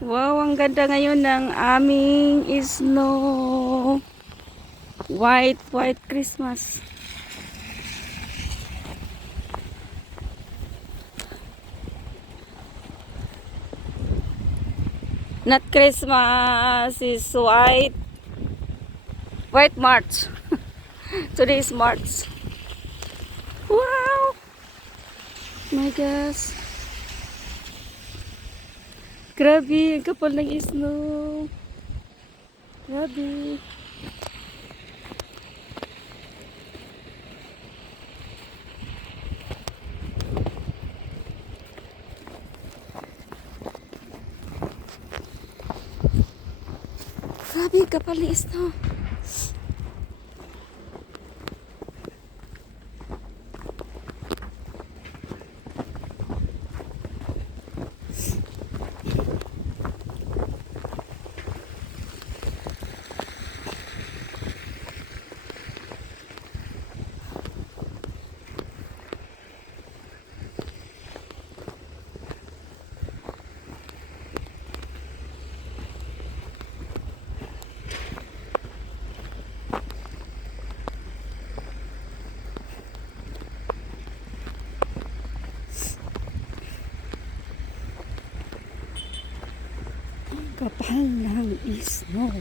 Wow, ang ganda ngayon ng aming snow. White Christmas. Not Christmas, is white. White March. Today is March. Wow! My gosh. Grabe, ang kapal ng snow. Grabe. Grabe, kapal ng snow. Kapal ng snow.